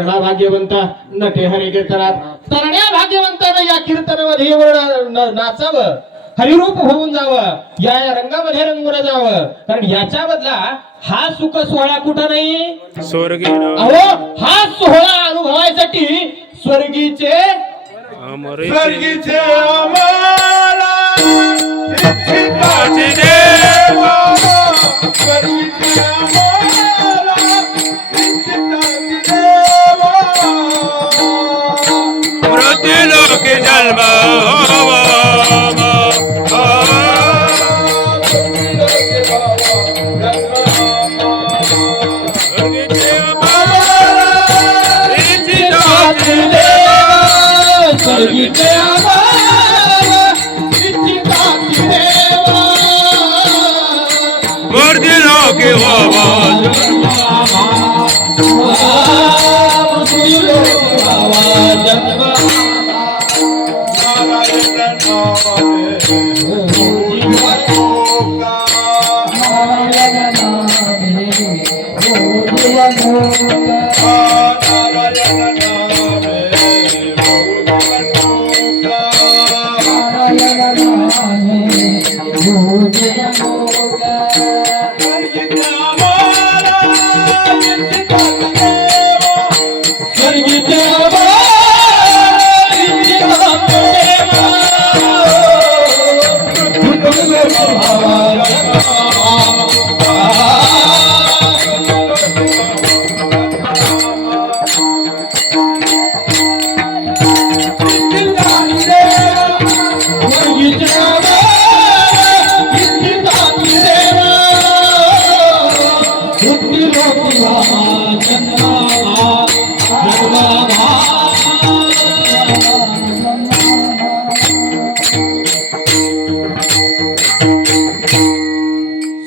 तरणा भाग्यवंता नटे हरी कीर्तनात तरण्या भाग्यवंतानं या कीर्तनामध्ये एवढं नाचावं, हरिरूप होऊन जावं, या रंगामध्ये रंगून जावं. कारण याच्या बदला हा सुख सोहळा कुठं नाही स्वर्गी अहो. हा सोहळा अनुभवायसाठी स्वर्गीचे स्वर्गीचे आम्हाला इच्छिताचे देव, स्वर्गीचे आम्हाला इच्छिताचे देव. मृत्यू लोके जन्म स्वर्गीचे आम्हाला इच्छिताचे देव. मृत्यू लोके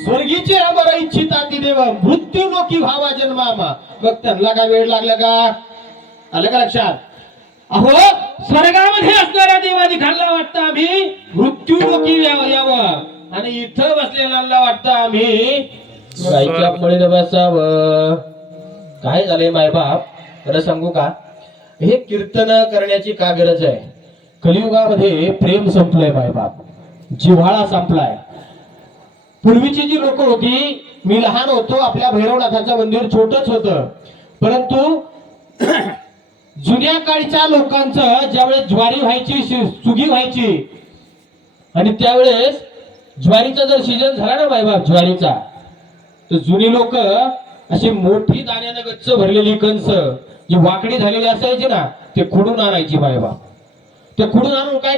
स्वर्गीचे अमर इच्छिताती देव मृत्यू लोकी भावा जन्मामा. मग त्यांना काय वेळ लागला का? आलं का लक्षात? अहो स्वर्गामध्ये असणाऱ्या देवादी खाल्ला वाटतं आम्ही मृत्यू लोकी यावं, आणि इथं बसलेला वाटतं आम्ही गायच्या पळीत बसावं. काय झालंय मायबाप, खरं सांगू का? हे कीर्तन करण्याची का गरज आहे? कलियुगामध्ये प्रेम संपलंय मायबाप, जिव्हाळा संपलाय. पूर्वीची जी लोक होती, मी लहान होतो, आपल्या भैरवनाथाचं मंदिर छोटच होतं, परंतु जुन्या काळच्या लोकांचं ज्यावेळेस ज्वारी व्हायची, सुगी व्हायची, आणि त्यावेळेस ज्वारीचा जर सीजन झाला ना बाईबाप ज्वारीचा, तर जुनी लोक अशी मोठी दाण्यानं गच्च भरलेली कंस जी वाकडी झालेली असायची ना, ते खुडून आणायची बाईबाप. ते खुडून आणून काय